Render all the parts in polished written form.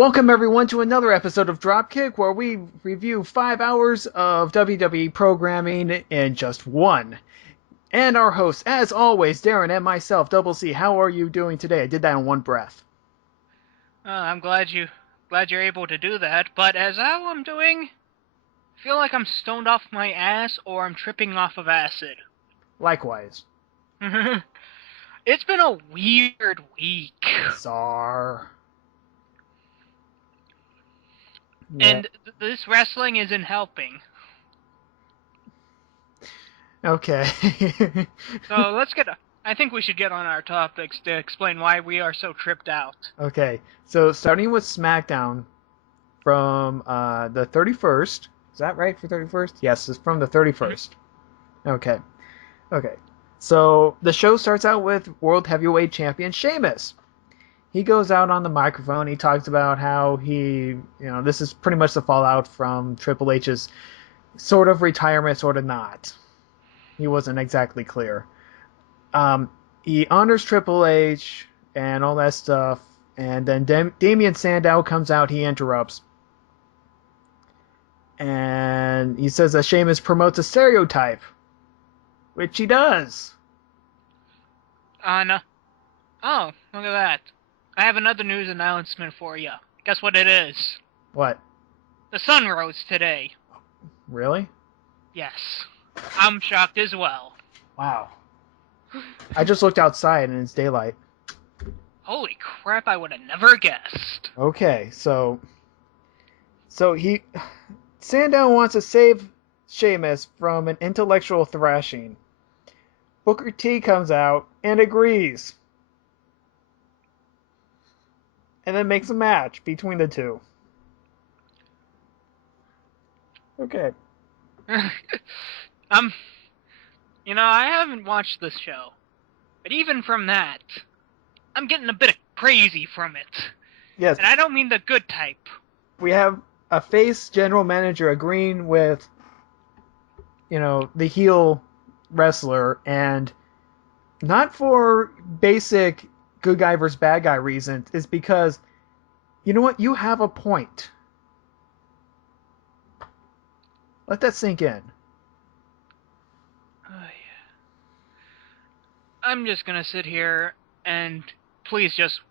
Welcome everyone to another episode of Dropkick, where we review 5 hours of WWE programming in just one. And our hosts, as always, Darren and myself, DoubleC. How are you doing today? I did that in one breath. I'm glad you're able to do that. But as how I'm doing, I feel like I'm stoned off my ass or I'm tripping off of acid. Likewise. It's been a weird week. Bizarre. Yeah. And this wrestling isn't helping. Okay. So I think we should get on our topics to explain why we are so tripped out. Okay, so starting with SmackDown from the 31st. Is that right for 31st? Yes, it's from the 31st. Okay. So the show starts out with World Heavyweight Champion Sheamus. He goes out on the microphone. He talks about how this is pretty much the fallout from Triple H's sort of retirement, sort of not. He wasn't exactly clear. He honors Triple H and all that stuff. And then Damian Sandow comes out. He interrupts. And he says that Sheamus promotes a stereotype. Which he does. No. Oh, look at that. I have another news announcement for you. Guess what it is? What? The sun rose today. Really? Yes. I'm shocked as well. Wow. I just looked outside and it's daylight. Holy crap, I would have never guessed. Okay, so Sandow wants to save Sheamus from an intellectual thrashing. Booker T comes out and agrees. And then makes a match between the two. Okay. I haven't watched this show. But even from that, I'm getting a bit of crazy from it. Yes. And I don't mean the good type. We have a face general manager agreeing with, the heel wrestler, and not for basic good guy versus bad guy reasons, is because, you know what, you have a point. Let that sink in. Oh, yeah. I'm just gonna sit here and please just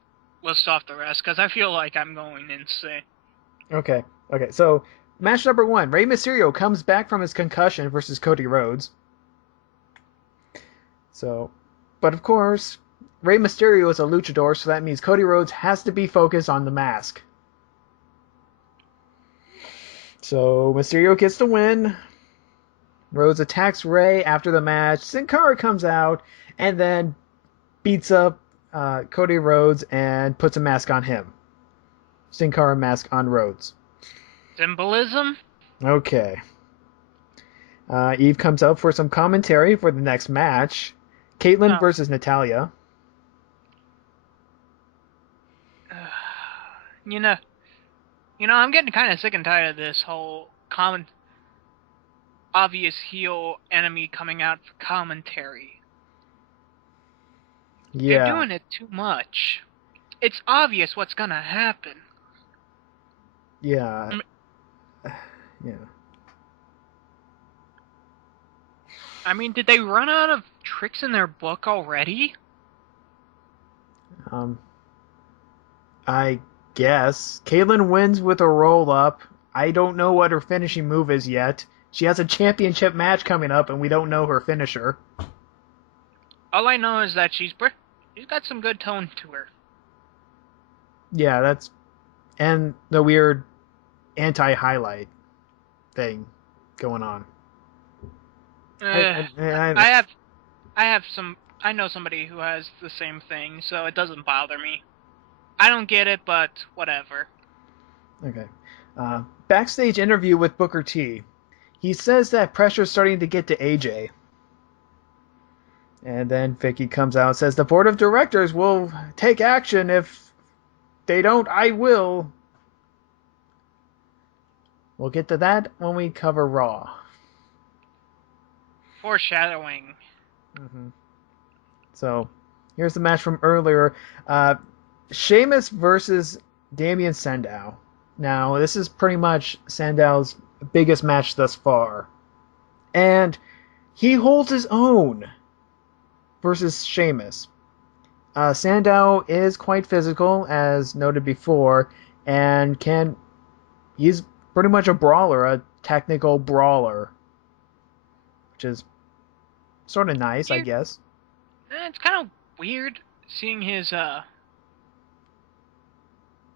list off the rest, because I feel like I'm going insane. Okay, so match number 1, Rey Mysterio comes back from his concussion versus Cody Rhodes. But of course, Rey Mysterio is a luchador, so that means Cody Rhodes has to be focused on the mask. So Mysterio gets the win. Rhodes attacks Rey after the match. Sin Cara comes out and then beats up Cody Rhodes and puts a mask on him. Sin Cara mask on Rhodes. Symbolism? Okay. Eve comes out for some commentary for the next match. Caitlyn versus Natalya. I'm getting kind of sick and tired of this whole obvious heel enemy coming out for commentary. Yeah. They're doing it too much. It's obvious what's gonna happen. Yeah. Yeah. I mean, did they run out of tricks in their book already? I guess. Caitlyn wins with a roll-up. I don't know what her finishing move is yet. She has a championship match coming up, and we don't know her finisher. All I know is that she's got some good tone to her. Yeah, and the weird anti-highlight thing going on. I know somebody who has the same thing, so it doesn't bother me. I don't get it, but whatever. Okay. Backstage interview with Booker T. He says that pressure's starting to get to AJ. And then Vicky comes out and says the board of directors will take action. If they don't, I will. We'll get to that when we cover Raw. Foreshadowing. Mm-hmm. So, here's the match from earlier. Sheamus versus Damien Sandow. Now, this is pretty much Sandow's biggest match thus far. And he holds his own versus Sheamus. Sandow is quite physical, as noted before, and he's pretty much a brawler, a technical brawler, which is sort of nice, I guess. It's kind of weird seeing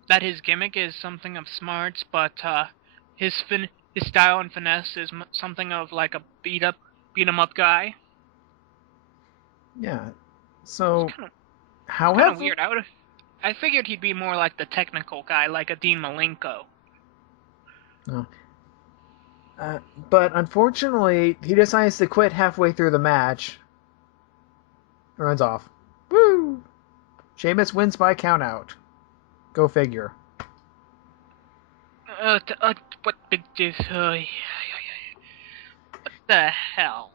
that his gimmick is something of smarts, but his style and finesse is something of like a beat 'em up guy. Yeah. So, It's kind however, of weird. I figured he'd be more like the technical guy, like a Dean Malenko. uh, but unfortunately, he decides to quit halfway through the match. Runs off. Woo! Sheamus wins by countout. Go figure. What the hell?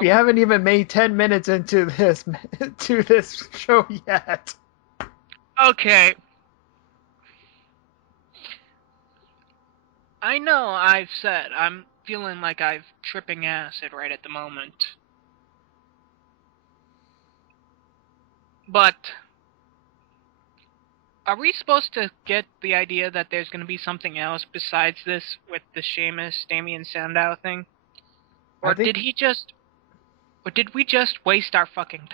We haven't even made 10 minutes into this show yet. Okay. I know I've said I'm feeling like I've tripping acid right at the moment. But are we supposed to get the idea that there's going to be something else besides this with the Sheamus Damien Sandow thing? Or did we just waste our fucking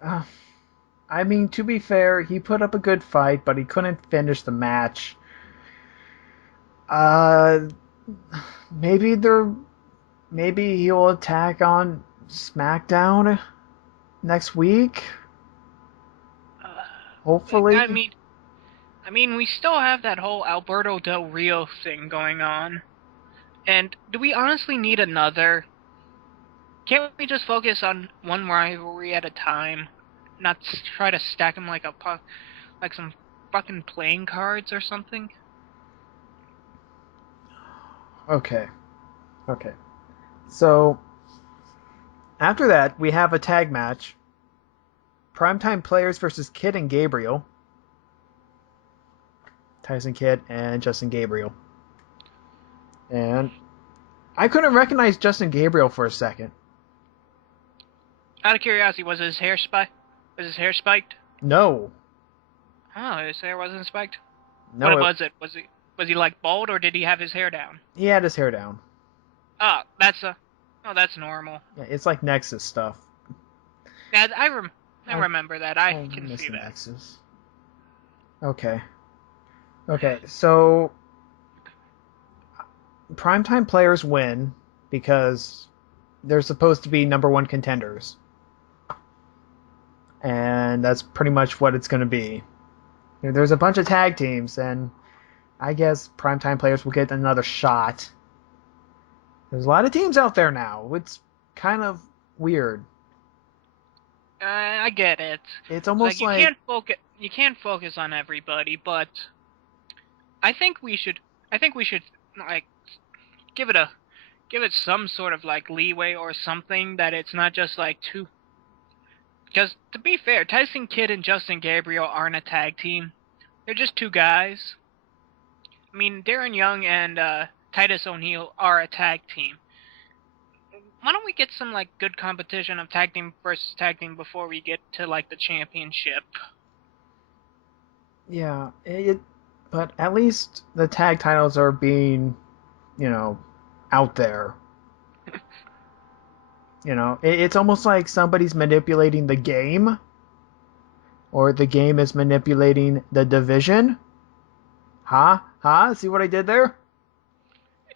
time? I mean, to be fair, he put up a good fight, but he couldn't finish the match. Maybe he'll attack on SmackDown next week. Hopefully. I mean, we still have that whole Alberto Del Rio thing going on. And do we honestly need another? Can't we just focus on one rivalry at a time? Not try to stack them like some fucking playing cards or something? Okay. So, after that, we have a tag match. Primetime Players versus Kidd and Gabriel. Tyson Kidd and Justin Gabriel. And I couldn't recognize Justin Gabriel for a second. Out of curiosity, was his hair spiked? No. Oh, his hair wasn't spiked? No. What was it? Was he like bald, or did he have his hair down? He had his hair down. Oh, that's normal. Yeah, it's like Nexus stuff. Yeah, I remember that. I can see that. Nexus. Okay, so Primetime Players win because they're supposed to be number one contenders. And that's pretty much what it's going to be. There's a bunch of tag teams, and I guess Primetime Players will get another shot. There's a lot of teams out there now. It's kind of weird. I get it. It's almost like you can't focus on everybody, but I think we should like give it some sort of like leeway or something, that it's not just like two. Because to be fair, Tyson Kidd and Justin Gabriel aren't a tag team. They're just two guys. I mean, Darren Young and Titus O'Neil are a tag team. Why don't we get some like good competition of tag team versus tag team before we get to like the championship? Yeah, but at least the tag titles are being, out there. It's almost like somebody's manipulating the game, or the game is manipulating the division. See what I did there?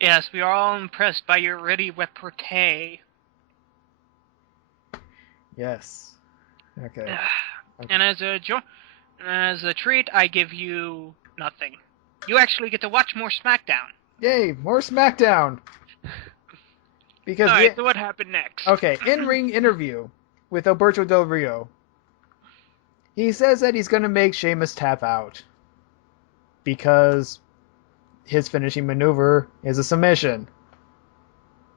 Yes, we are all impressed by your ready repartee. Yes. Okay. And as a treat, I give you nothing. You actually get to watch more SmackDown. Yay, more SmackDown! Because Alright, so what happened next? Okay, in-ring interview with Alberto Del Rio. He says that he's going to make Sheamus tap out because his finishing maneuver is a submission.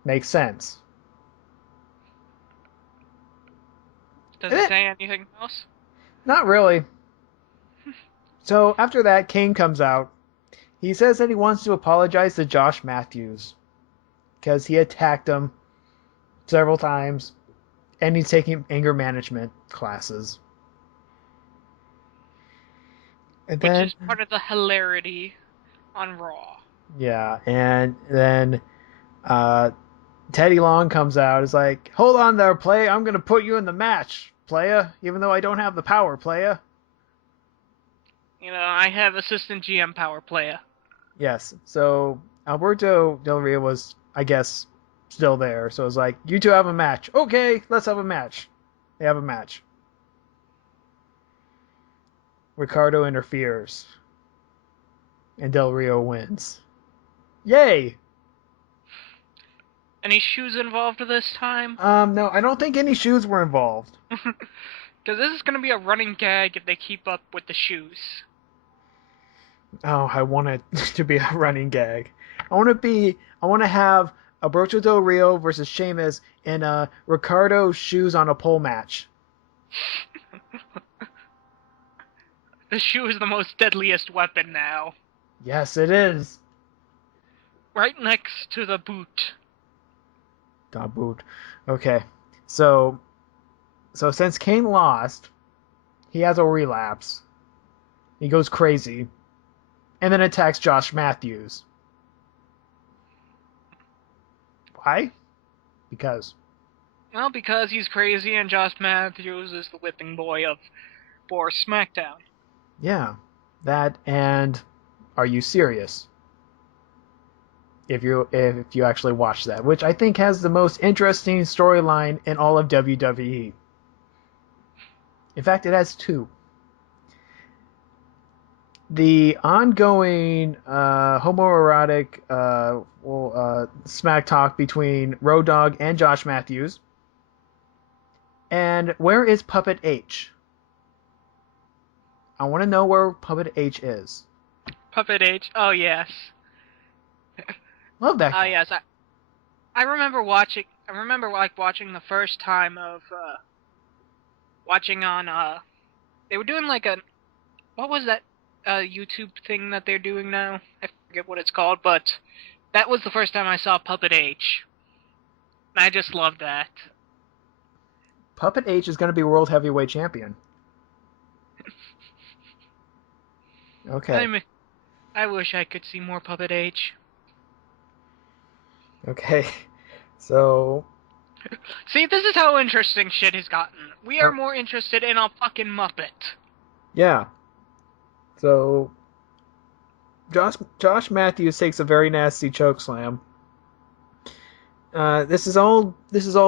Makes sense. Does it say anything else? Not really. So after that, Kane comes out. He says that he wants to apologize to Josh Matthews because he attacked him several times, and he's taking anger management classes. And Which then, is part of the hilarity on Raw. yeah, and then uh, Teddy Long comes out. Is like, hold on there, playa. I'm gonna put you in the match, playa. Even though I don't have the power, playa. You know, I have assistant GM power player. Yes. So Alberto Del Rio was, I guess, still there. So it's like, you two have a match. Okay, let's have a match. They have a match. Ricardo interferes, and Del Rio wins. Yay! Any shoes involved this time? No, I don't think any shoes were involved. Because this is going to be a running gag if they keep up with the shoes. Oh, I want it to be a running gag. I want to have Alberto Del Rio versus Sheamus in Ricardo shoes on a pole match. The shoe is the most deadliest weapon now. Yes, it is. Right next to the boot. Da boot. Okay, so since Kane lost, he has a relapse. He goes crazy, and then attacks Josh Matthews. Why? Because. Well, because he's crazy and Josh Matthews is the whipping boy for SmackDown. Yeah, that and Are You Serious? If you actually watch that, which I think has the most interesting storyline in all of WWE. In fact, it has two. The ongoing homoerotic smack talk between Road Dogg and Josh Matthews. And where is Puppet H? I want to know where Puppet H is. Puppet H. Oh yes. Love that guy. Oh yes. I remember watching. I remember watching the first time of watching on. They were doing like a. What was that YouTube thing that they're doing now? I forget what it's called, but that was the first time I saw Puppet H. And I just loved that. Puppet H is going to be World Heavyweight Champion. Okay. I wish I could see more Puppet H. Okay. So. See, this is how interesting shit has gotten. We are more interested in a fucking Muppet. Yeah. So. Josh Matthews takes a very nasty chokeslam. This is all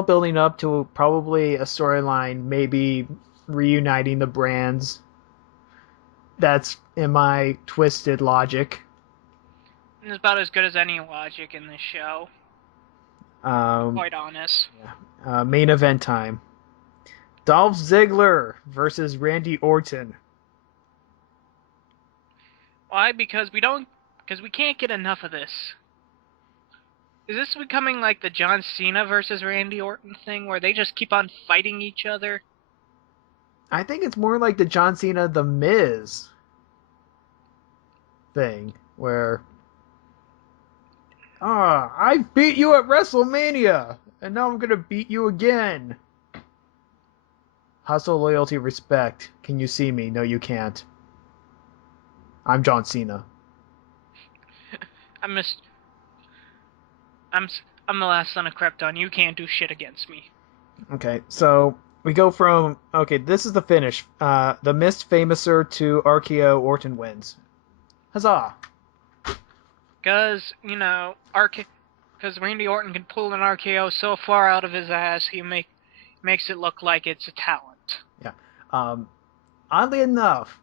building up to probably a storyline, maybe reuniting the brands. That's in my twisted logic. It's about as good as any logic in this show. Quite honest. Yeah. Main event time. Dolph Ziggler versus Randy Orton. Why? Because we can't get enough of this. Is this becoming like the John Cena versus Randy Orton thing, where they just keep on fighting each other? I think it's more like the John Cena The Miz thing, where I beat you at WrestleMania, and now I'm gonna beat you again. Hustle, loyalty, respect. Can you see me? No, you can't. I'm John Cena. I'm the last son of Krypton. You can't do shit against me. Okay, so we go from this is the finish. The Mist Famouser to RKO. Orton wins. Huzzah! Because because Randy Orton can pull an RKO so far out of his ass, he makes it look like it's a talent. Yeah. Oddly enough,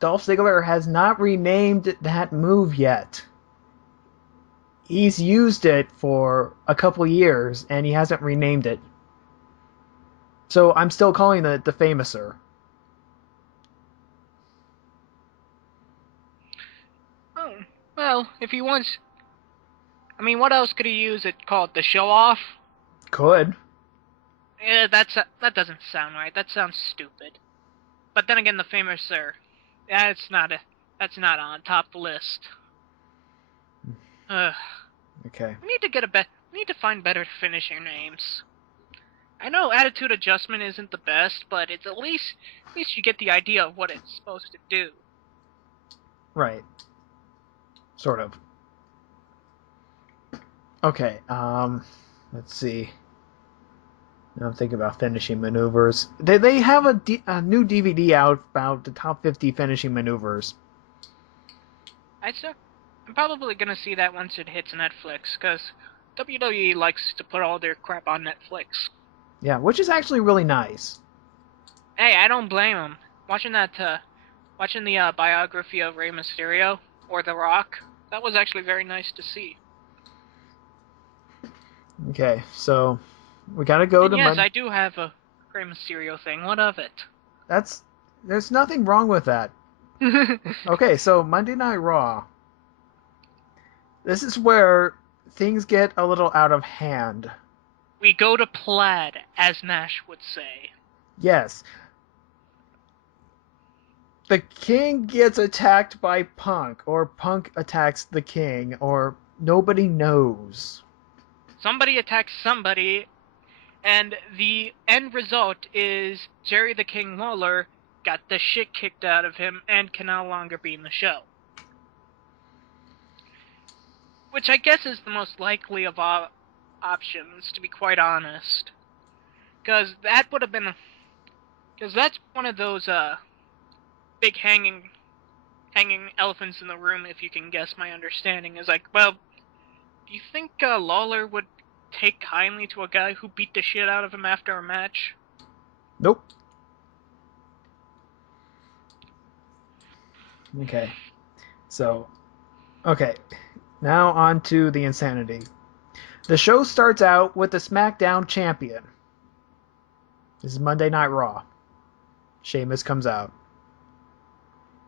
Dolph Ziggler has not renamed that move yet. He's used it for a couple years, and he hasn't renamed it. So I'm still calling it the Famouser. Oh, well, if he wants... I mean, what else could he use it called? The show-off? Could. Yeah, that doesn't sound right. That sounds stupid. But then again, the Famouser. That's not on top of the list. Ugh. Okay. We need to find better finisher names. I know Attitude Adjustment isn't the best, but it's at least you get the idea of what it's supposed to do. Right. Sort of. Okay. Let's see. Now I'm thinking about finishing maneuvers. They have a new DVD out about the top 50 finishing maneuvers. I'm probably gonna see that once it hits Netflix, because WWE likes to put all their crap on Netflix. Yeah, which is actually really nice. Hey, I don't blame them. Watching the biography of Rey Mysterio or The Rock, that was actually very nice to see. Okay, so we gotta go And to yes, I do have a Rey Mysterio thing. What of it? There's nothing wrong with that. Okay, so Monday Night Raw. This is where things get a little out of hand. We go to plaid, as Nash would say. Yes. The King gets attacked by Punk, or Punk attacks the King, or nobody knows. Somebody attacks somebody, and the end result is Jerry the King Lawler got the shit kicked out of him and can no longer be in the show. Which I guess is the most likely of all options, to be quite honest. Because that would have been... Because that's one of those, big hanging elephants in the room, if you can guess my understanding, is like, well, do you think Lawler would take kindly to a guy who beat the shit out of him after a match? Nope. Okay. So, okay. Now on to the insanity. The show starts out with the SmackDown champion. This is Monday Night Raw. Sheamus comes out.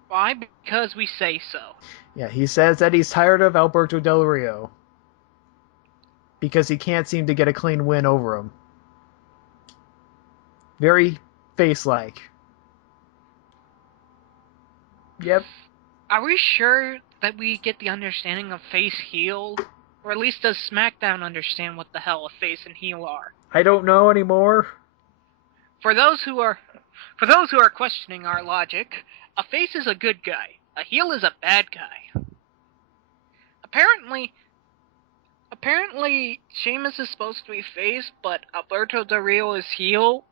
Why? Because we say so. Yeah, he says that he's tired of Alberto Del Rio. Because he can't seem to get a clean win over him. Very face-like. Yep. Are we sure that we get the understanding of face heel? Or at least does SmackDown understand what the hell a face and heel are? I don't know anymore. For those who are questioning our logic, a face is a good guy. A heel is a bad guy. Apparently, Sheamus is supposed to be face, but Alberto Del Rio is heel.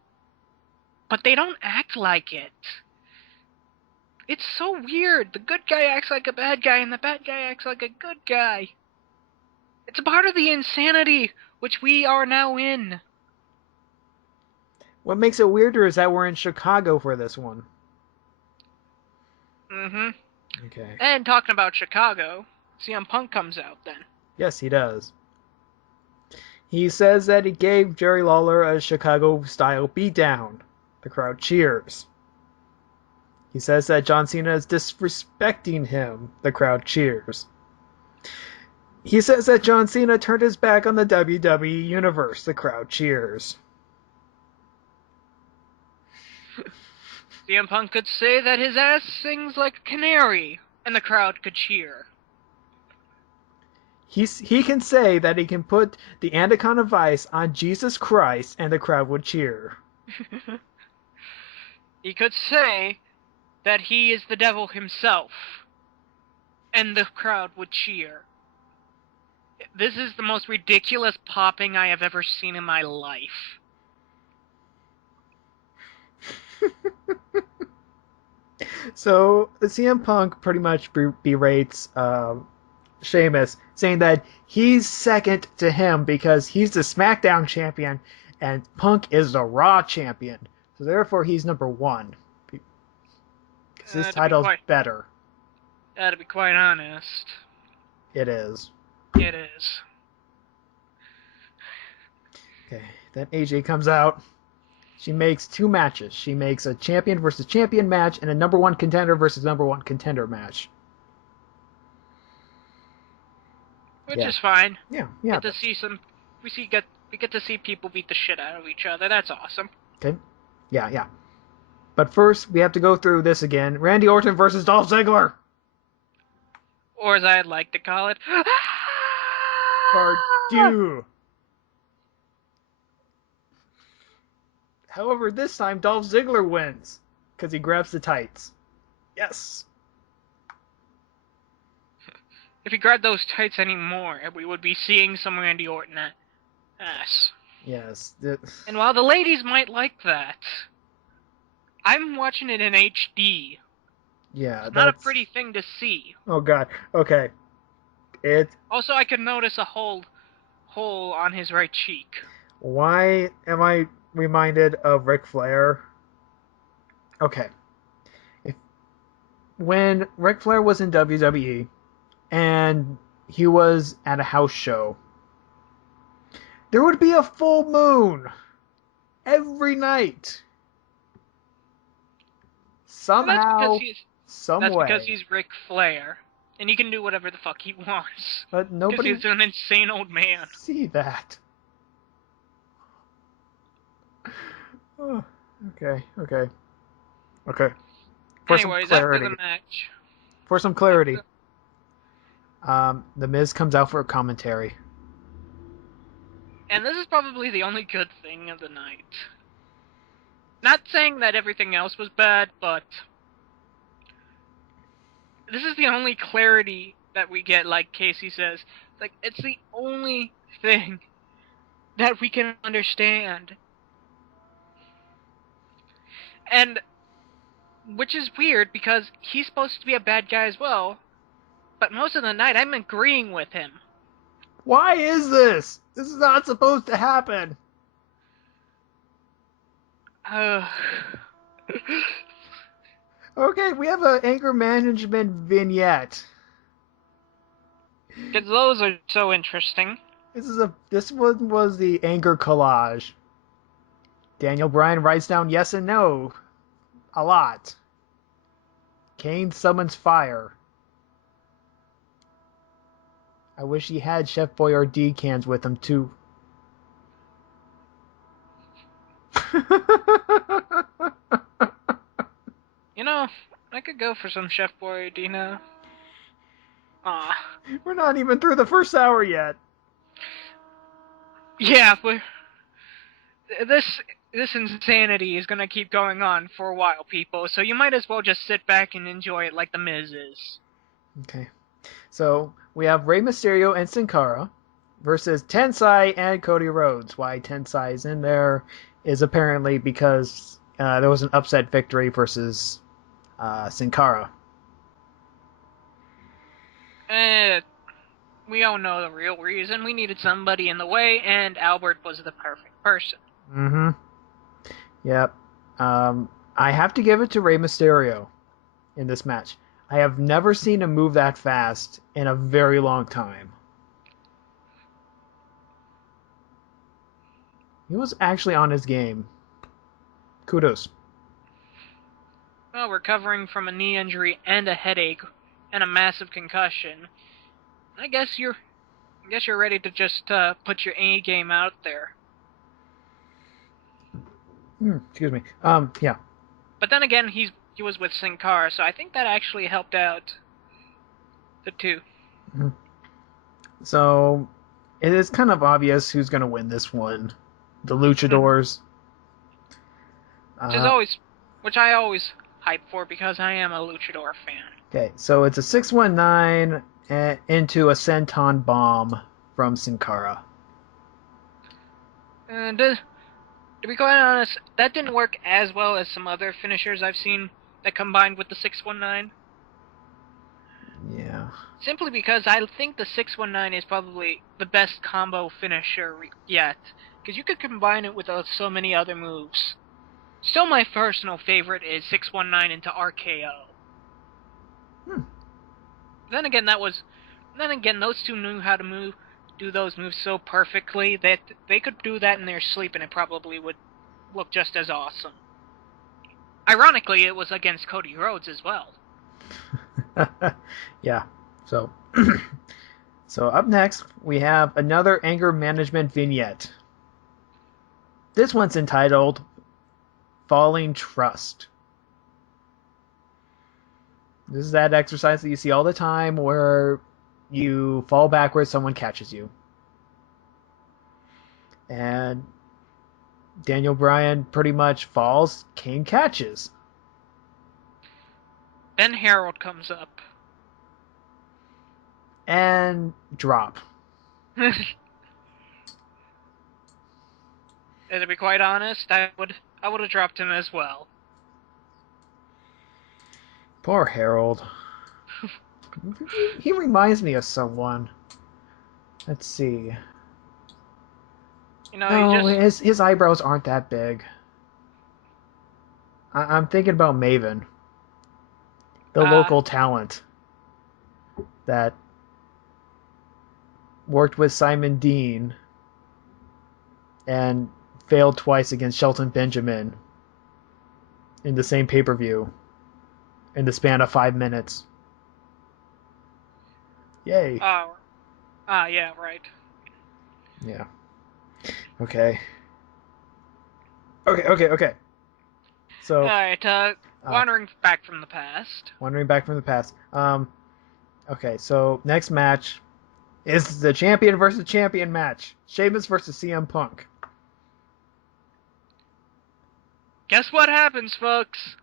But they don't act like it. It's so weird. The good guy acts like a bad guy, and the bad guy acts like a good guy. It's a part of the insanity which we are now in. What makes it weirder is that we're in Chicago for this one. Mm-hmm. Okay. And talking about Chicago, CM Punk comes out then. Yes, he does. He says that he gave Jerry Lawler a Chicago-style beatdown. The crowd cheers. He says that John Cena is disrespecting him. The crowd cheers. He says that John Cena turned his back on the WWE Universe. The crowd cheers. CM Punk could say that his ass sings like a canary, and the crowd could cheer. He can say that he can put the Anaconda Vice on Jesus Christ, and the crowd would cheer. He could say that he is the devil himself, and the crowd would cheer. This is the most ridiculous popping I have ever seen in my life. So CM Punk pretty much berates Sheamus, saying that he's second to him because he's the SmackDown champion and Punk is the Raw champion. So therefore he's number one. Because his title's better. To be quite honest. It is. It is. Okay, then AJ comes out. She makes two matches. She makes a champion versus champion match and a number one contender versus number one contender match. Which is fine. Yeah. We get to see people beat the shit out of each other. That's awesome. Okay. Yeah. But first, we have to go through this again. Randy Orton versus Dolph Ziggler. Or as I'd like to call it, Part 2. However, this time Dolph Ziggler wins because he grabs the tights. Yes. If he grabbed those tights anymore, we would be seeing some Randy Orton ass. Yes. And while the ladies might like that, I'm watching it in HD. Yeah, it's not a pretty thing to see. Oh god. Okay. Also, I could notice a hole on his right cheek. Why am I reminded of Ric Flair? Okay. When Ric Flair was in WWE and he was at a house show, there would be a full moon every night. Somehow, some way. That's because he's Ric Flair, and he can do whatever the fuck he wants. But nobody. Because he's an insane old man. See that? Oh, okay. Anyways, after the match. For some clarity, The Miz comes out for a commentary. And this is probably the only good thing of the night. Not saying that everything else was bad, but this is the only clarity that we get, like Casey says. Like, it's the only thing that we can understand. And, which is weird, because he's supposed to be a bad guy as well, but most of the night I'm agreeing with him. Why is this? This is not supposed to happen. Okay, we have an anger management vignette. Because those are so interesting. This one was the anger collage. Daniel Bryan writes down yes and no a lot. Kane summons fire. I wish he had Chef Boyardee cans with him too. You know, I could go for some Chef Boyardee now. We're not even through the first hour yet. Yeah, but this insanity is gonna keep going on for a while, people. So you might as well just sit back and enjoy it like The Miz is. Okay. So we have Rey Mysterio and Sin Cara versus Tensai and Cody Rhodes. Why Tensai is in there is apparently because there was an upset victory versus Sin Cara. We all know the real reason. We needed somebody in the way, and Albert was the perfect person. Mm-hmm. Yep. I have to give it to Rey Mysterio in this match. I have never seen him move that fast in a very long time. He was actually on his game. Kudos. Well, recovering from a knee injury and a headache and a massive concussion, I guess you're ready to just put your A game out there. Excuse me. Yeah. But then again, he was with Sin Cara, so I think that actually helped out the two. Mm-hmm. So it is kind of obvious who's going to win this one. The Luchadors. Which I always hype for because I am a Luchador fan. Okay, so it's a 619 into a Senton Bomb from Sin Cara. And to be quite honest, that didn't work as well as some other finishers I've seen that combined with the 619. Yeah. Simply because I think the 619 is probably the best combo finisher yet. Because you could combine it with so many other moves. Still, my personal favorite is 619 into RKO. Then again, those two knew how to do those moves so perfectly that they could do that in their sleep and it probably would look just as awesome. Ironically, it was against Cody Rhodes as well. Yeah. So, so up next, we have another anger management vignette. This one's entitled Falling Trust. This is that exercise that you see all the time where you fall backwards, someone catches you. And Daniel Bryan pretty much falls, Kane catches. Then Harold comes up. And drop. And to be quite honest, I would have dropped him as well. Poor Harold. He reminds me of someone. Let's see. You know, No, his eyebrows aren't that big. I'm thinking about Maven, the local talent that worked with Simon Dean and failed twice against Shelton Benjamin in the same pay-per-view in the span of 5 minutes. Yay. Yeah, right. Yeah. Okay. Okay. So. Alright, wandering back from the past. Wandering back from the past. Okay, so next match is the champion versus champion match. Sheamus versus CM Punk. Guess what happens, folks?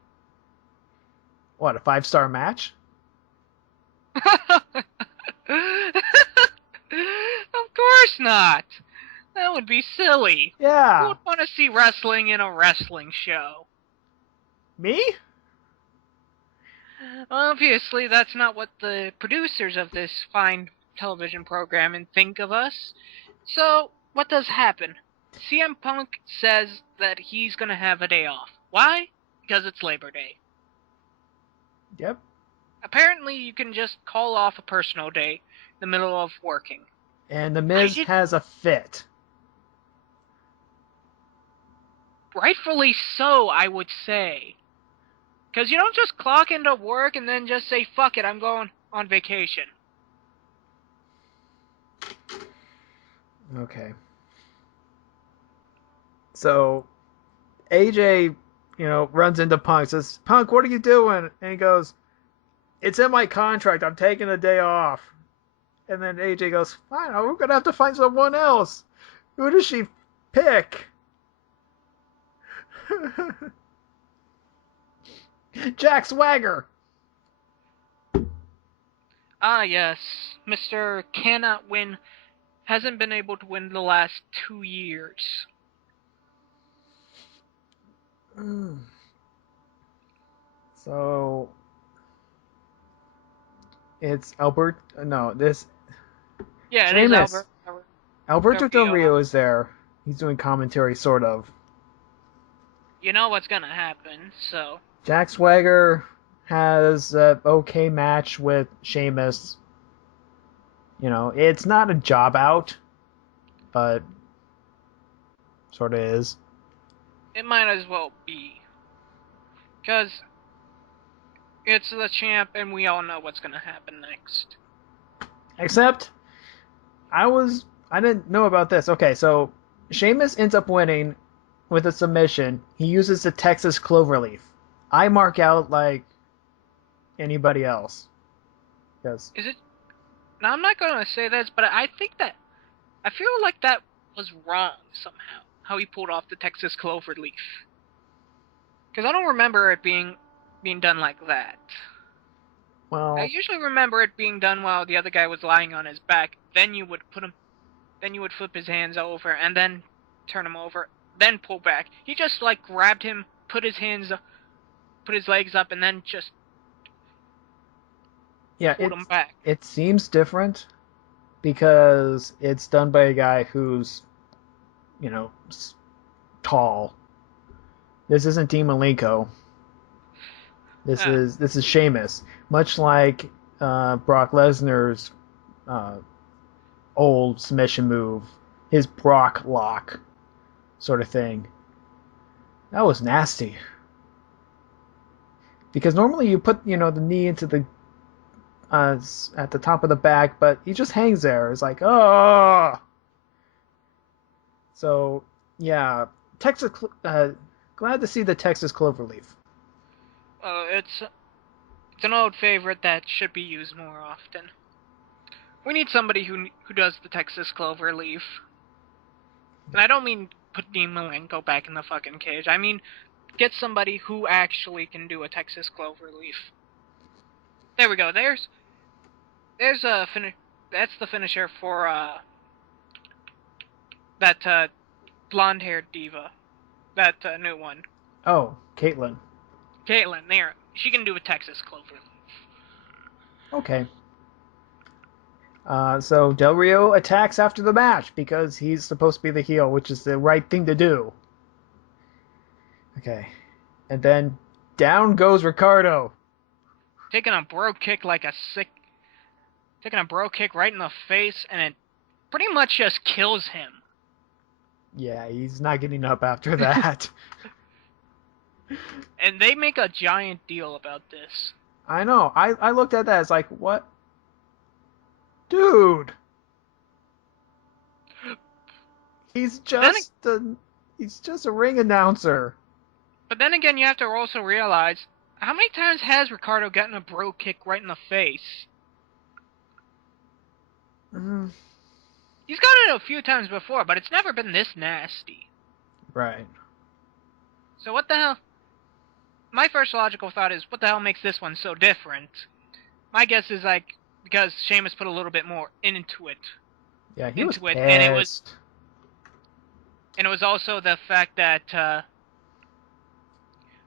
What, a 5-star match? Of course not! That would be silly. Yeah. Who would want to see wrestling in a wrestling show? Me? Obviously, that's not what the producers of this fine television program think of us. So, what does happen? CM Punk says that he's gonna have a day off. Why? Because it's Labor Day. Yep. Apparently, you can just call off a personal day in the middle of working. And The Miz has a fit. Rightfully so, I would say. Because you don't just clock into work and then just say, fuck it, I'm going on vacation. Okay. So, AJ, runs into Punk, says, Punk, what are you doing? And he goes, it's in my contract, I'm taking the day off. And then AJ goes, fine, we're going to have to find someone else. Who does she pick? Jack Swagger. Ah, yes. Mr. Cannot Win hasn't been able to win the last 2 years. So, it's Albert. No, this. Yeah, Sheamus. it is Alberto Del Rio is there. He's doing commentary, sort of. You know what's gonna happen, so. Jack Swagger has an okay match with Sheamus. It's not a job out, but sort of is. It might as well be. Because it's the champ and we all know what's gonna happen next. Except, I didn't know about this. Okay, so Sheamus ends up winning with a submission. He uses the Texas Cloverleaf. I mark out like anybody else. Yes. Is it? Now, I'm not gonna say this, but I feel like that was wrong somehow. How he pulled off the Texas Cloverleaf. Because I don't remember it being done like that. Well, I usually remember it being done while the other guy was lying on his back. Then you would flip his hands over and then turn him over, then pull back. He just grabbed him, put his legs up, and then just pulled him back. It seems different because it's done by a guy who's, tall. This isn't Dean Malenko. This is Sheamus. Much like Brock Lesnar's old submission move, his Brock lock sort of thing. That was nasty. Because normally you put, the knee into the at the top of the back, but he just hangs there. It's like, oh. So yeah, glad to see the Texas Cloverleaf. It's It's an old favorite that should be used more often. We need somebody who does the Texas Cloverleaf. And I don't mean put Dean Malenko back in the fucking cage. I mean, get somebody who actually can do a Texas Cloverleaf. There we go. There's a That's the finisher for that blonde-haired diva, that new one. Oh, Caitlyn. Caitlyn, there. She can do a Texas Cloverleaf. Okay. So Del Rio attacks after the match because he's supposed to be the heel, which is the right thing to do. Okay. And then down goes Ricardo. Taking a bro kick taking a bro kick right in the face, and it pretty much just kills him. Yeah, he's not getting up after that. And they make a giant deal about this. I know. I looked at that as like, what? Dude! He's just a ring announcer. But then again, you have to also realize, how many times has Ricardo gotten a bro kick right in the face? He's gotten it a few times before, but it's never been this nasty. Right. So what the hell? My first logical thought is, what the hell makes this one so different? My guess is like, because Sheamus put a little bit more into it. Yeah, he was pissed. And it was also the fact that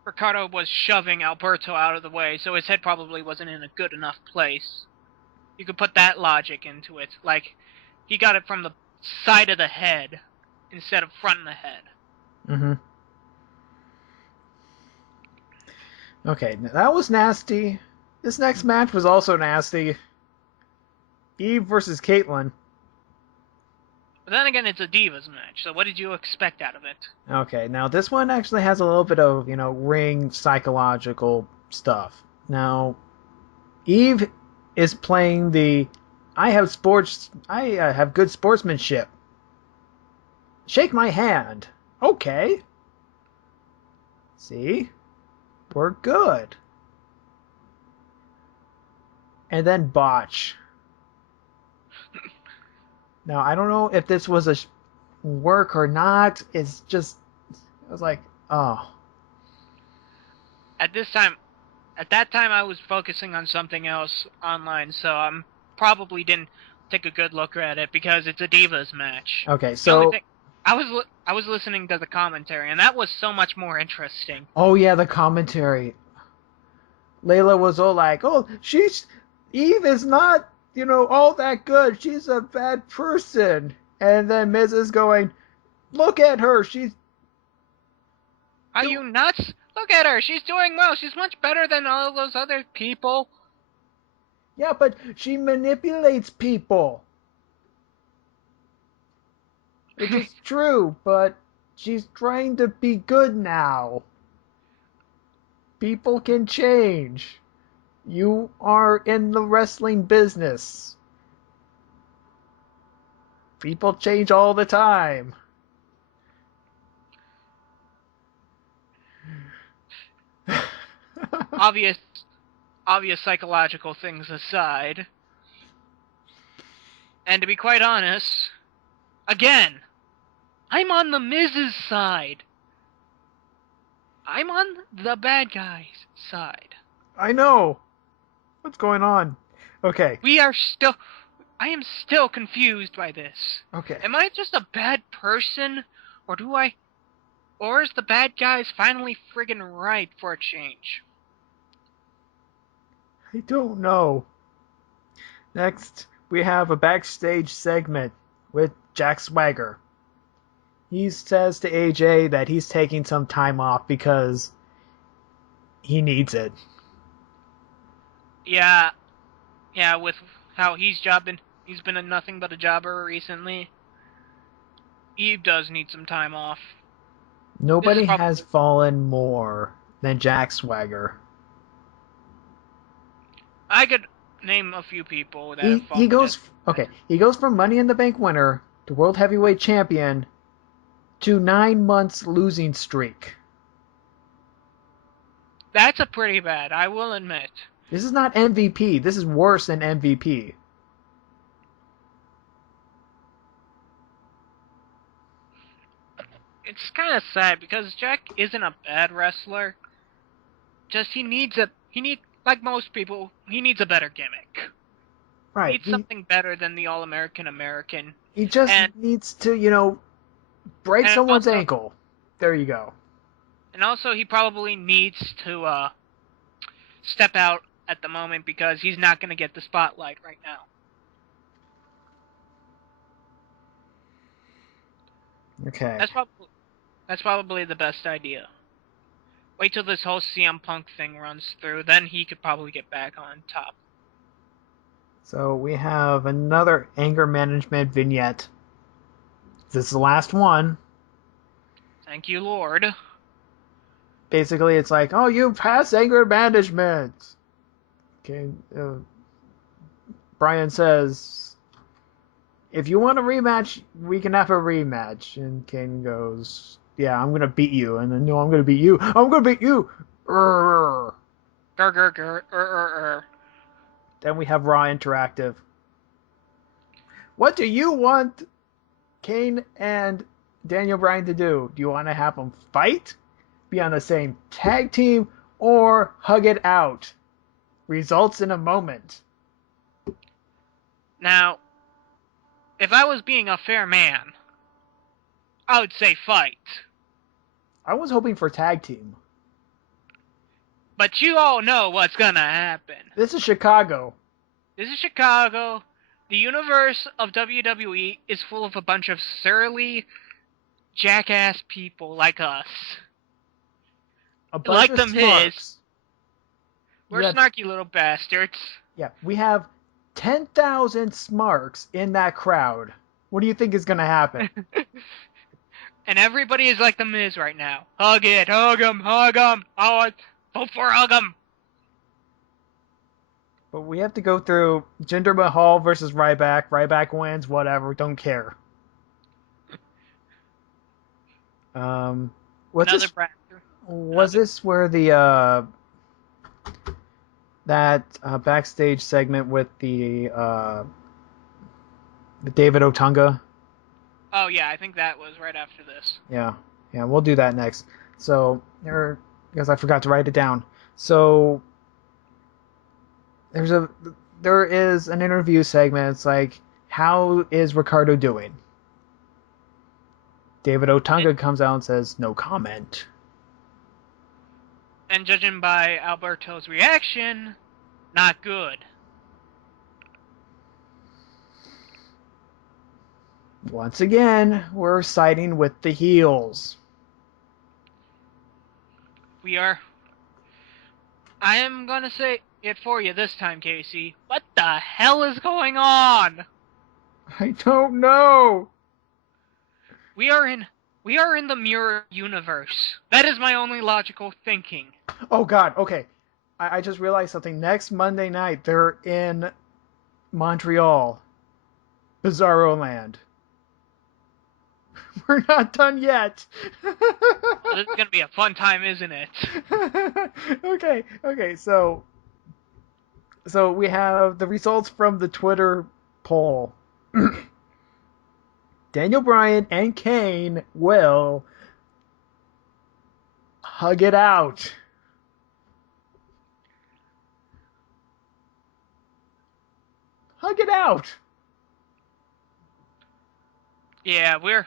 Ricardo was shoving Alberto out of the way, so his head probably wasn't in a good enough place. You could put that logic into it. Like, he got it from the side of the head instead of front of the head. Mm-hmm. Okay, that was nasty. This next match was also nasty. Eve versus Caitlyn. But then again, it's a Divas match, so what did you expect out of it? Okay, now this one actually has a little bit of, ring psychological stuff. Now, Eve is playing the I have good sportsmanship. Shake my hand. Okay. See? We're good. And then botch. Now, I don't know if this was a work or not. I was like, oh. At that time, I was focusing on something else online, so I probably didn't take a good look at it because it's a Divas match. Okay, so I was listening to the commentary, and that was so much more interesting. Oh yeah, the commentary. Layla was all like, "Oh, Eve is not, all that good. She's a bad person." And then Miz is going, "Look at her. Are you nuts? Look at her. She's doing well. She's much better than all those other people." Yeah, but she manipulates people. It's true, but she's trying to be good now. People can change. You are in the wrestling business. People change all the time. Obvious psychological things aside. And to be quite honest, again, I'm on the Miz's side. I'm on the bad guy's side. I know. What's going on? Okay. I am still confused by this. Okay. Am I just a bad person? Or is the bad guys finally friggin' right for a change? I don't know. Next, we have a backstage segment with Jack Swagger. He says to AJ that he's taking some time off because he needs it. Yeah, with how he's been a nothing but a jobber recently. Eve does need some time off. Nobody has fallen more than Jack Swagger. I could name a few people that have fallen. He goes from Money in the Bank winner to World Heavyweight Champion to 9 months losing streak. That's a pretty bad, I will admit. This is not MVP. This is worse than MVP. It's kind of sad because Jack isn't a bad wrestler. Just he needs like most people, he needs a better gimmick. Right. Needs something better than the All-American American. He just and needs to, break someone's also, ankle. There you go. And also, he probably needs to step out at the moment because he's not going to get the spotlight right now. Okay. That's probably the best idea. Wait till this whole CM Punk thing runs through, then he could probably get back on top. So we have another anger management vignette. This is the last one. Thank you, Lord. Basically, it's like, oh, you passed anger management. Okay. Brian says, if you want a rematch, we can have a rematch. And Kane goes, yeah, I'm going to beat you. And then, no, I'm going to beat you. I'm going to beat you. Urgh. Then we have Raw Interactive. What do you want Kane and Daniel Bryan to do? Do you want to have them fight? Be on the same tag team? Or hug it out? Results in a moment. Now, if I was being a fair man, I would say fight. I was hoping for tag team. But you all know what's gonna happen. This is Chicago. This is Chicago. The universe of WWE is full of a bunch of surly, jackass people like us. A bunch of like the smarks. Miz. We're snarky little bastards. Yeah, we have 10,000 smarks in that crowd. What do you think is going to happen? And everybody is like the Miz right now. Hug it, hug him, hug him. Oh, vote for hug him. But we have to go through Jinder Mahal versus Ryback. Ryback wins, whatever, don't care. Was this where the backstage segment with the David Otunga? Oh yeah, I think that was right after this. Yeah, we'll do that next. So because I forgot to write it down. So there is an interview segment. It's like, how is Ricardo doing? David Otunga comes out and says, no comment. And judging by Alberto's reaction, not good. Once again, we're siding with the heels. I am gonna say it for you this time, Casey. What the hell is going on? I don't know. We are in the mirror universe. That is my only logical thinking. Oh God, okay. I just realized something. Next Monday night, they're in Montreal. Bizarro Land. We're not done yet. This is gonna be a fun time, isn't it? Okay, so we have the results from the Twitter poll. Daniel Bryan and Kane will hug it out. Hug it out. Yeah, we're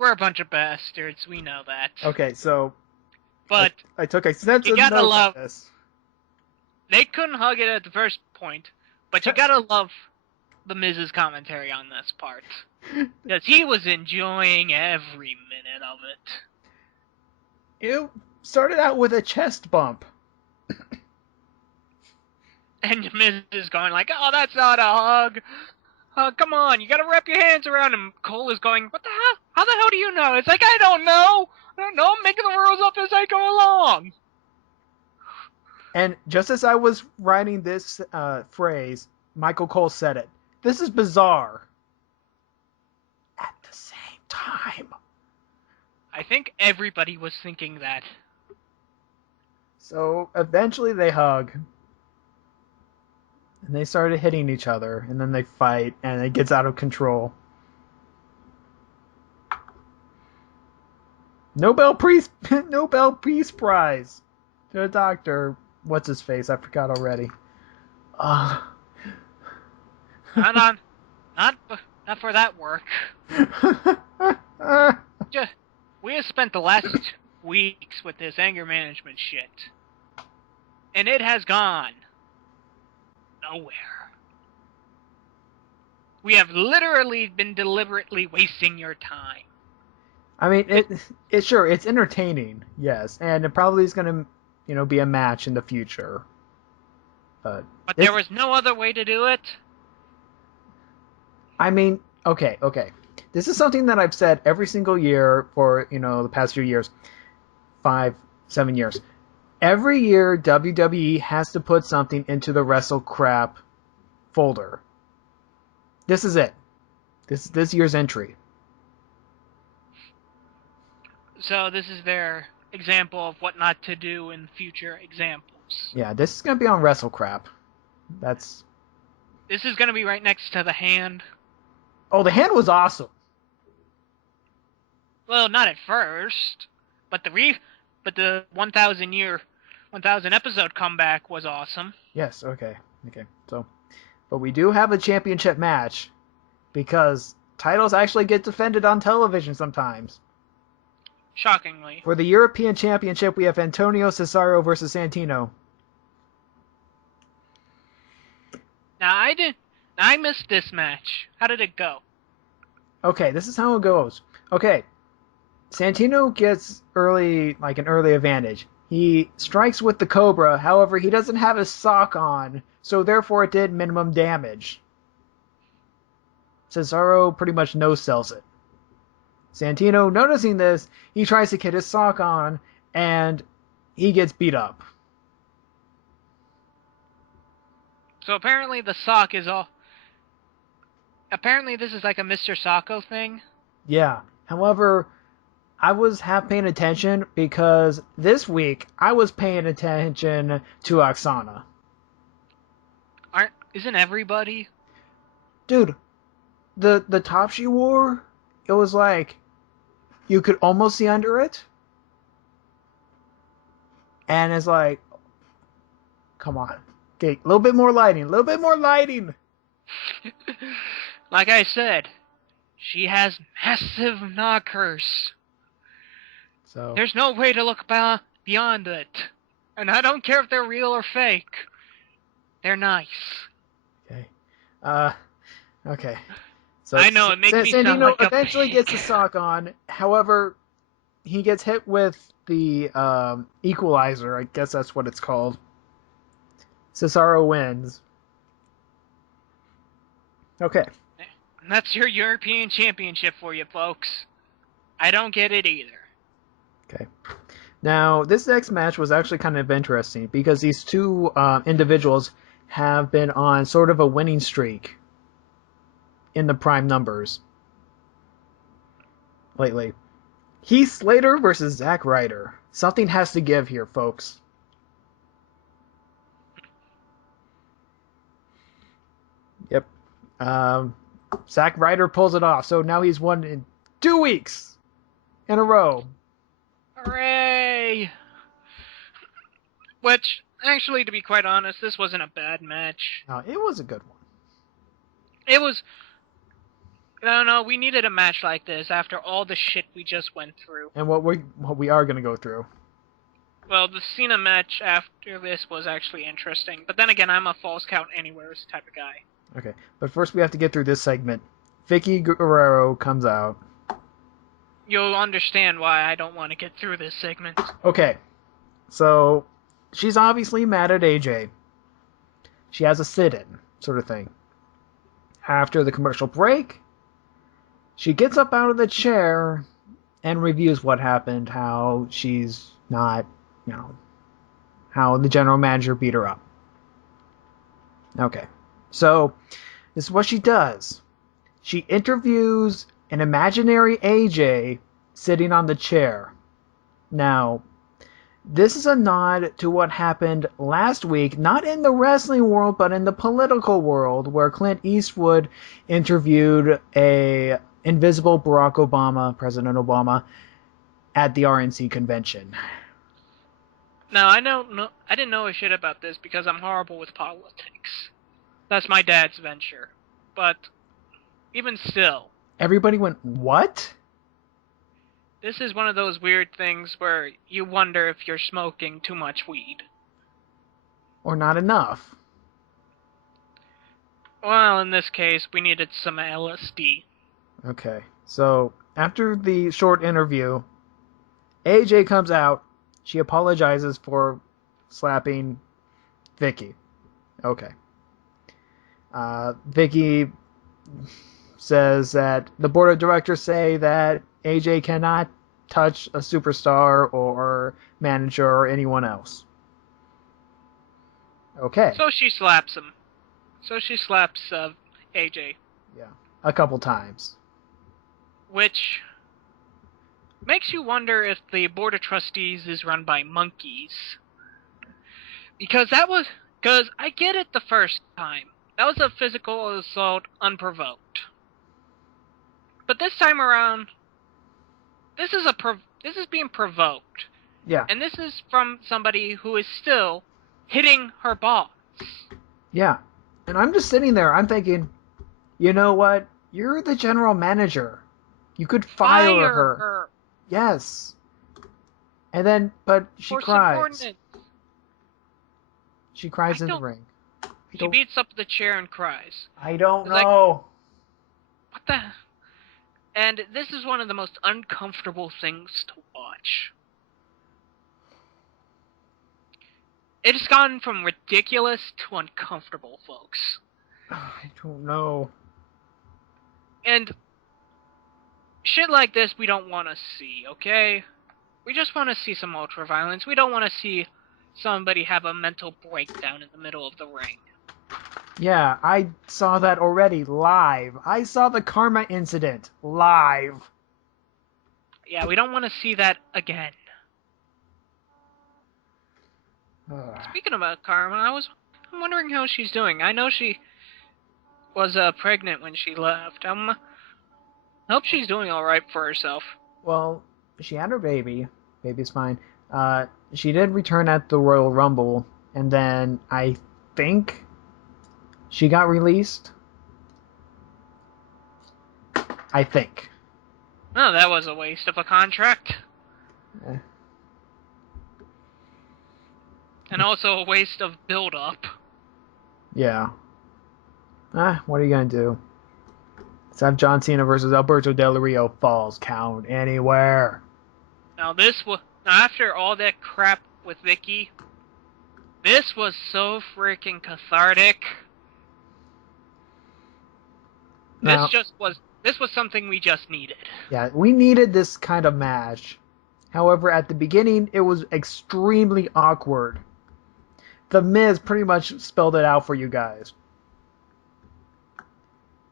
a bunch of bastards. We know that. Okay, so but I took a sensitive note on this. They couldn't hug it at the first point, but you gotta love the Miz's commentary on this part. Because he was enjoying every minute of it. It started out with a chest bump. And Miz is going like, oh, that's not a hug. Come on, you gotta wrap your hands around him. Cole is going, what the hell? How the hell do you know? It's like, I don't know. I'm making the rules up as I go along. And just as I was writing this phrase, Michael Cole said it. This is bizarre. At the same time. I think everybody was thinking that. So eventually they hug. And they started hitting each other, and then they fight, and it gets out of control. Nobel Peace Nobel Peace Prize to the doctor. What's his face? I forgot already. Uh, Not not not for that work. We have spent the last weeks with this anger management shit, and it has gone nowhere. We have literally been deliberately wasting your time. I mean, it's sure it's entertaining, yes, and it probably is gonna, be a match in the future. But there was no other way to do it. I mean, okay. This is something that I've said every single year for, the past few years. 5, 7 years. Every year, WWE has to put something into the Wrestle Crap folder. This is it. This year's entry. So this is their example of what not to do in future examples. Yeah, this is going to be on Wrestle Crap. This is going to be right next to the hand. Oh, the hand was awesome. Well, not at first, but the 1,000 episode comeback was awesome. Yes, okay. So, but we do have a championship match because titles actually get defended on television sometimes. Shockingly. For the European Championship, we have Antonio Cesaro versus Santino. Now, I missed this match. How did it go? Okay, this is how it goes. Okay, Santino gets an early advantage. He strikes with the Cobra, however, he doesn't have his sock on, so therefore it did minimum damage. Cesaro pretty much no-sells it. Santino, noticing this, he tries to get his sock on, and he gets beat up. So apparently the sock is all... Apparently this is like a Mr. Socko thing? Yeah. However, I was half paying attention because this week I was paying attention to Oksana. Isn't everybody? Dude, the top she wore, it was like you could almost see under it. And it's like, come on. Okay, a little bit more lighting. Like I said, she has massive knockers. So there's no way to look beyond it. And I don't care if they're real or fake. They're nice. Okay. Okay. So I know, it makes me sound like a eventually pig. gets the sock on. However, he gets hit with the equalizer. I guess that's what it's called. Cesaro wins. Okay. And that's your European Championship for you, folks. I don't get it either. Okay. Now, this next match was actually kind of interesting because these two individuals have been on sort of a winning streak in the prime numbers lately. Heath Slater versus Zack Ryder. Something has to give here, folks. Yep. Zack Ryder pulls it off, so now he's won in 2 weeks in a row. Hooray! Which, actually, to be quite honest, this wasn't a bad match. No, it was a good one. It was... No, we needed a match like this after all the shit we just went through. And what we are going to go through. Well, the Cena match after this was actually interesting. But then again, I'm a false count anywheres type of guy. Okay, but first we have to get through this segment. Vicky Guerrero comes out. You'll understand why I don't want to get through this segment. Okay, so she's obviously mad at AJ. She has a sit-in, sort of thing. After the commercial break, she gets up out of the chair and reviews what happened, how she's not, how the general manager beat her up. Okay, so this is what she does. She interviews an imaginary AJ sitting on the chair. Now, This is a nod to what happened last week, not in the wrestling world, but in the political world, where Clint Eastwood interviewed a invisible Barack Obama, President Obama, at the RNC convention. Now, I didn't know a shit about this because I'm horrible with politics. That's my dad's venture. But even still, Everybody went, what? this is one of those weird things where you wonder if you're smoking too much weed. Or not enough. Well, in this case, we needed some LSD. Okay, so after the short interview, AJ comes out. She apologizes for slapping Vicky. Okay. Vicky says that the board of directors say that AJ cannot touch a superstar or manager or anyone else. Okay. So she slaps him. So she slaps AJ. Yeah. A couple times. Which makes you wonder if the board of trustees is run by monkeys. Because I get it the first time. That was a physical assault unprovoked. But this time around, this is being provoked. Yeah. And this is from somebody who is still hitting her boss. Yeah. And I'm just sitting there, I'm thinking, you know what? You're the general manager. You could fire her. Yes. And then, but she cries. She cries in the ring. She beats up the chair and cries. I don't know. What the? And this is one of the most uncomfortable things to watch. It's gone from ridiculous to uncomfortable, folks. I don't know. And shit like this we don't want to see, okay? We just want to see some ultra-violence. We don't want to see somebody have a mental breakdown in the middle of the ring. Yeah, I saw that already live. I saw the Karma incident live. Yeah, we don't want to see that again. Speaking about Karma, I'm wondering how she's doing. I know she was pregnant when she left. I hope she's doing alright for herself. Well, she had her baby. Baby's fine. She did return at the Royal Rumble, and then I think she got released. I think. Oh, that was a waste of a contract. And also a waste of build-up. Yeah. What are you gonna do? Let's have John Cena versus Alberto Del Rio Falls Count Anywhere. Now after all that crap with Vicky, this was so freaking cathartic. Now, this was something we just needed. Yeah, we needed this kind of match. However, at the beginning, it was extremely awkward. The Miz pretty much spelled it out for you guys.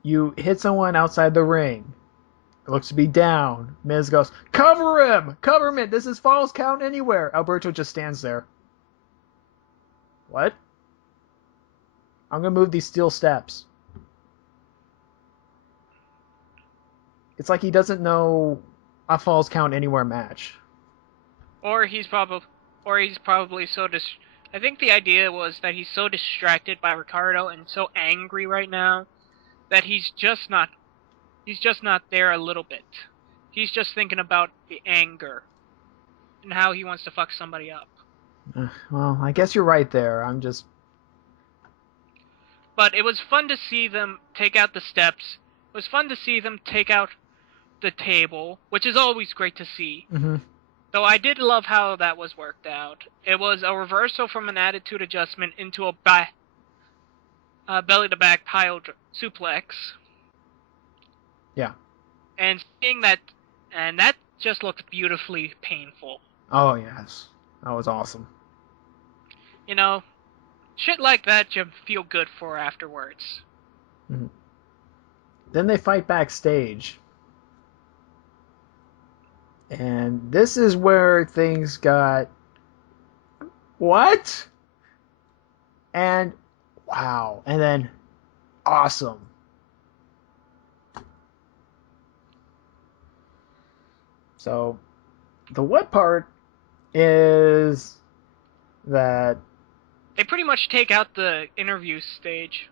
You hit someone outside the ring. It looks to be down. Miz goes, cover him! Cover him! This is Falls Count Anywhere! Alberto just stands there. What? I'm gonna move these steel steps. It's like he doesn't know a Falls Count Anywhere match. Or he's probably so I think the idea was that he's so distracted by Ricardo and so angry right now that he's just not there a little bit. He's just thinking about the anger and how he wants to fuck somebody up. Well, I guess you're right there. But it was fun to see them take out the steps. It was fun to see them take out the table, which is always great to see. Mm-hmm. Though I did love how that was worked out. It was a reversal from an attitude adjustment into a belly-to-back pile suplex. Yeah. And that just looked beautifully painful. Oh, yes. That was awesome. You know, shit like that you feel good for afterwards. Mm-hmm. Then they fight backstage. And this is where things got What? And wow. And then awesome. So the what part is that, They pretty much take out the interview stage.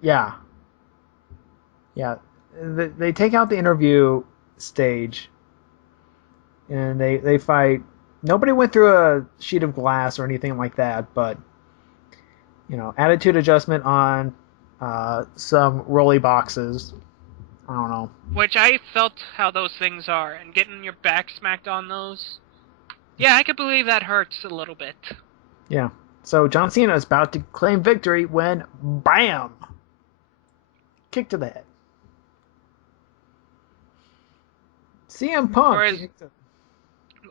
yeah. Yeah. They take out the interview stage and they fight. Nobody went through a sheet of glass or anything like that, but attitude adjustment on some rolly boxes. I don't know. Which I felt how those things are, and getting your back smacked on those. Yeah, I could believe that hurts a little bit. Yeah. So John Cena is about to claim victory when, bam! Kick to the head. CM Punk.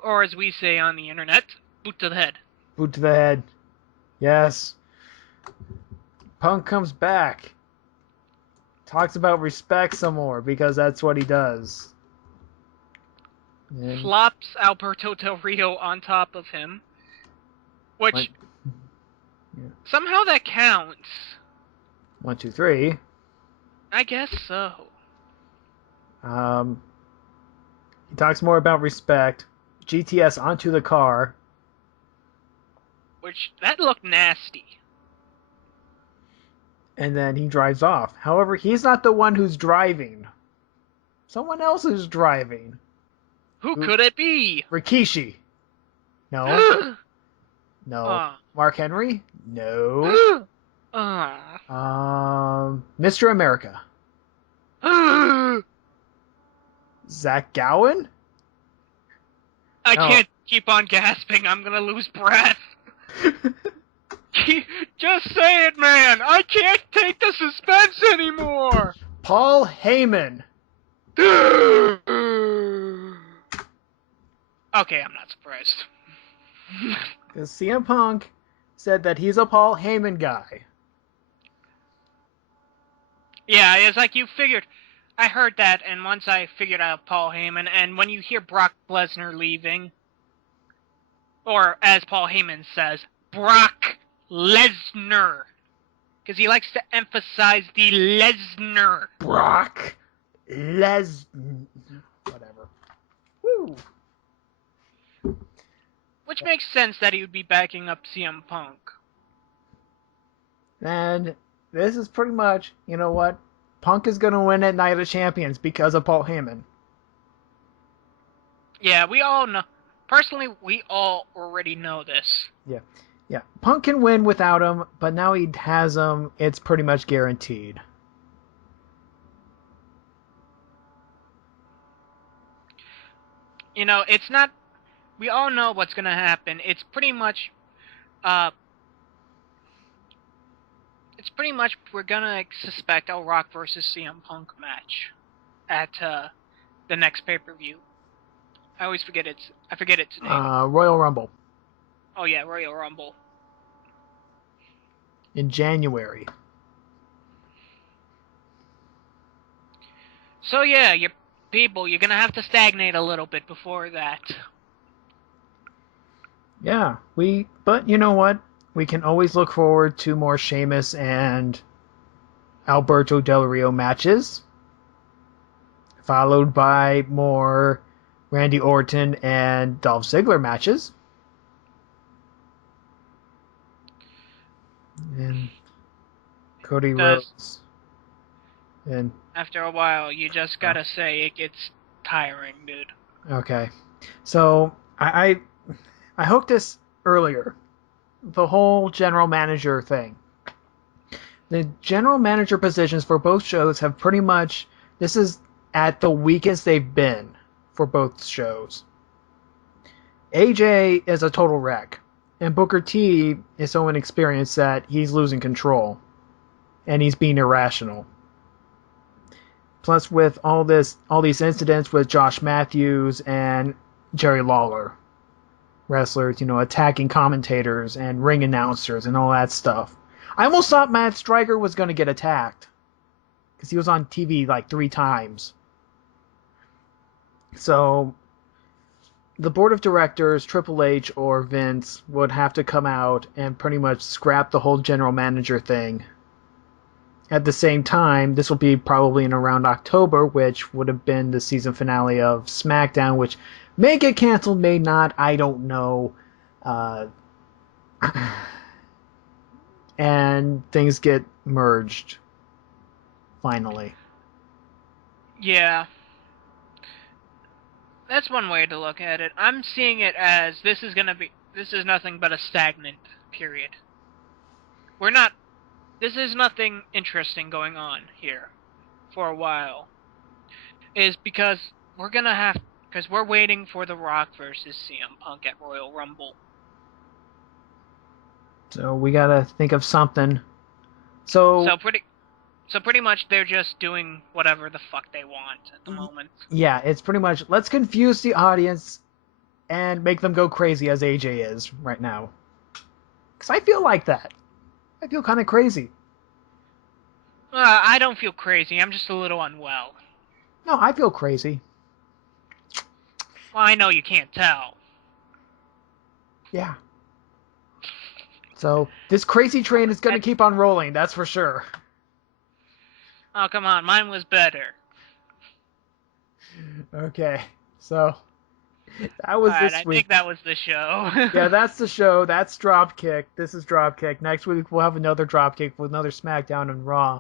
Or as we say on the internet, boot to the head. Boot to the head. Yes. Punk comes back. Talks about respect some more because that's what he does. And Flops Alberto Del Rio on top of him. Which, somehow that counts. 1, 2, 3. I guess so. He talks more about respect. GTS onto the car. Which, that looked nasty. And then he drives off. However, he's not the one who's driving. Someone else is driving. Who could it be? Rikishi. No. No. Mark Henry? No. Mr. America. Zach Gowen? I can't keep on gasping. I'm gonna lose breath. Just say it, man. I can't take the suspense anymore. Paul Heyman. Okay, I'm not surprised. Because CM Punk said that he's a Paul Heyman guy. Yeah, it's like you figured. I heard that, and once I figured out Paul Heyman, and when you hear Brock Lesnar leaving, or as Paul Heyman says, Brock Lesnar, because he likes to emphasize the Lesnar. Brock Lesnar. Whatever. Woo. Which makes sense that he would be backing up CM Punk. And this is pretty much, you know what? Punk is going to win at Night of Champions because of Paul Heyman. Yeah, we all know. Personally, we all already know this. Yeah. Punk can win without him, but now he has him. It's pretty much guaranteed. It's not. We all know what's going to happen. It's pretty much we're gonna suspect a Rock versus CM Punk match at the next pay-per-view. I forget its name. Royal Rumble. Oh yeah, Royal Rumble. In January. So yeah, you're gonna have to stagnate a little bit before that. Yeah, but you know what? We can always look forward to more Sheamus and Alberto Del Rio matches, followed by more Randy Orton and Dolph Ziggler matches. And Cody Rhodes. And after a while, you just gotta say it gets tiring, dude. Okay. So, I hooked this earlier. The whole general manager thing. The general manager positions for both shows have pretty much... This is at the weakest they've been for both shows. AJ is a total wreck. And Booker T is so inexperienced that he's losing control. And he's being irrational. Plus with all these incidents with Josh Matthews and Jerry Lawler. Wrestlers, attacking commentators and ring announcers and all that stuff. I almost thought Matt Striker was going to get attacked. Because he was on TV like 3 times. So, the board of directors, Triple H or Vince, would have to come out and pretty much scrap the whole general manager thing. At the same time, this will be probably in around October, which would have been the season finale of SmackDown, which may get canceled, may not, I don't know. Uh, and things get merged, finally. Yeah. That's one way to look at it. I'm seeing it as this is nothing but a stagnant period. This is nothing interesting going on here for a while. Is because we're waiting for The Rock versus CM Punk at Royal Rumble. So we gotta think of something. So pretty much they're just doing whatever the fuck they want at the moment. Yeah, it's pretty much let's confuse the audience and make them go crazy as AJ is right now. Because I feel like that. I feel kind of crazy. I don't feel crazy. I'm just a little unwell. No, I feel crazy. Well, I know you can't tell. Yeah. So this crazy train is going to keep on rolling, that's for sure. Oh, come on. Mine was better. Okay. So that was this week. I think that was the show. Yeah, that's the show. That's Dropkick. This is Dropkick. Next week we'll have another Dropkick with another SmackDown and Raw.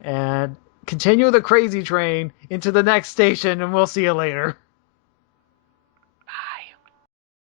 And continue the crazy train into the next station, and we'll see you later.